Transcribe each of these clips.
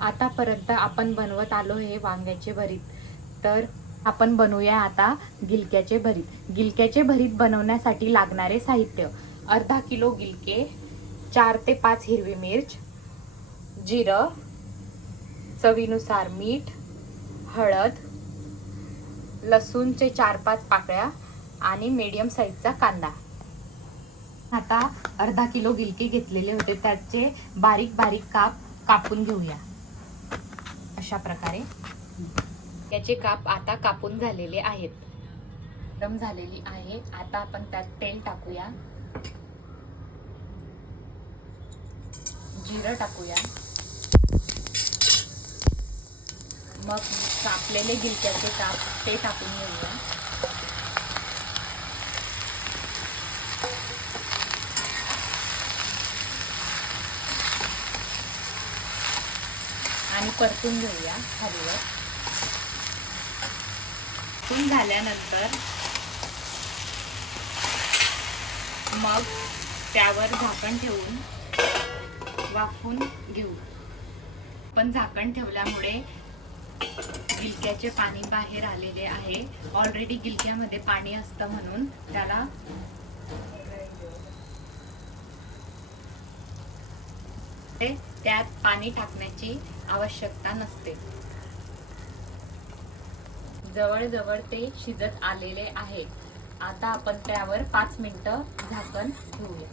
आतापर्यंत आपण बनवत आलो हे वांग्याचे भरीत. तर आपण बनवूया आता गिलक्याचे भरीत. गिलक्याचे भरीत बनवण्यासाठी लागणारे साहित्य: अर्धा किलो गिलके, 4 ते 5 हिरवी मिर्च, जिरं, चवीनुसार मीठ, हळद, लसूणचे 4-5 पाकळ्या आणि मीडियम साईजचा कांदा. आता अर्धा किलो गिलके घेतलेले होते, त्याचे बारीक बारीक कापून घेऊया. अशा प्रकारे याचे काप आता कापून झालेले आहेत. गरम झालेली आहे. आता आपण त्यात तेल टाकूया, जिरं टाकूया, मग कापलेले गिलक्याचे काप ते टाकून घेऊया. आणि परतून घेऊया खालीवर. परतून झाल्यानंतर मग त्यावर झाकण ठेवून वाफवून घेऊ. पण झाकण ठेवल्यामुळे गिलक्याचे पाणी बाहेर आलेले आहे. ऑलरेडी गिलक्यामध्ये पाणी असतं म्हणून त्याला त्यात पाणी टाकण्याची आवश्यकता नसते. जवळजवळ ते शिजत आलेले आहे. आता आपण त्यावर 5 मिनिटं झाकण ठेवूया.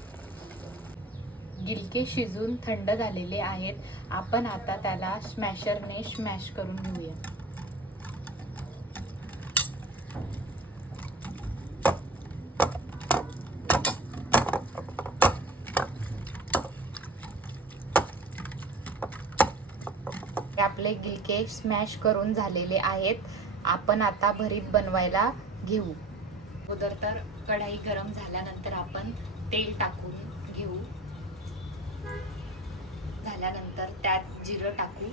गिलके शिजून थंड झालेले आहेत. आपण आता त्याला स्मॅशरने स्मॅश करून घेऊया. आपले गिलके स्मॅश करून झालेले आहेत. आपण आता भरीत बनवायला घेऊ. अगोदर तर कढई गरम झाल्यानंतर आपण तेल टाकून घेऊ. झाल्यानंतर त्यात जिरं टाकू,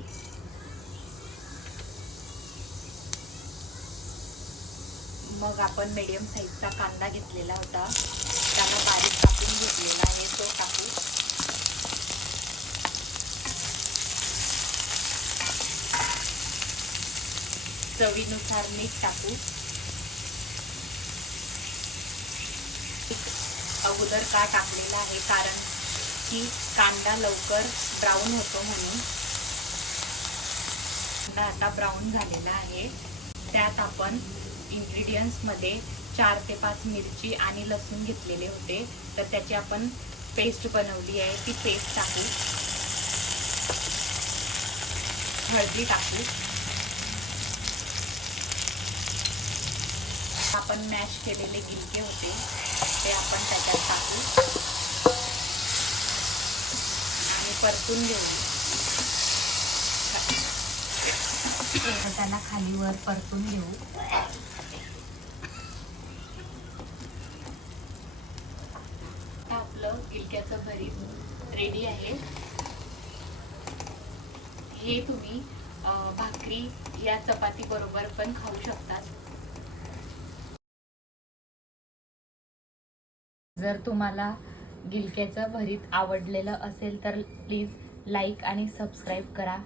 मग आपण मीडियम साईजचा कांदा घेतलेला होता, त्याला बारीक कापून घेतलेला आहे, तो टाकू. चवीनुसार मीठ टाकू. अगोदर का टाकलेला आहे कारण की कांदा लवकर ब्राऊन होतो म्हणून. कांदा आता ब्राऊन झालेला आहे. त्यात आपण इंग्रेडियंट्स मध्ये 4 ते 5 मिरची आणि लसूण घेतलेले होते, तर त्याची आपण पेस्ट बनवली आहे, ती पेस्ट टाकू. हळदी टाकू. आपण मॅश केलेले गिलके होते ते आपण त्याच्यात टाकू आणि परतून घेऊ. त्याला खालीवर परतून घेऊ. आपलं गिलक्याचं भरीत रेडी आहे. हे तुम्ही भाकरी या चपाती बरोबर पण खाऊ शकता. जर तुम्हाला गिलक्याचं भरीत आवडलेलं असेल तर प्लीज लाईक आणि सबस्क्राईब करा.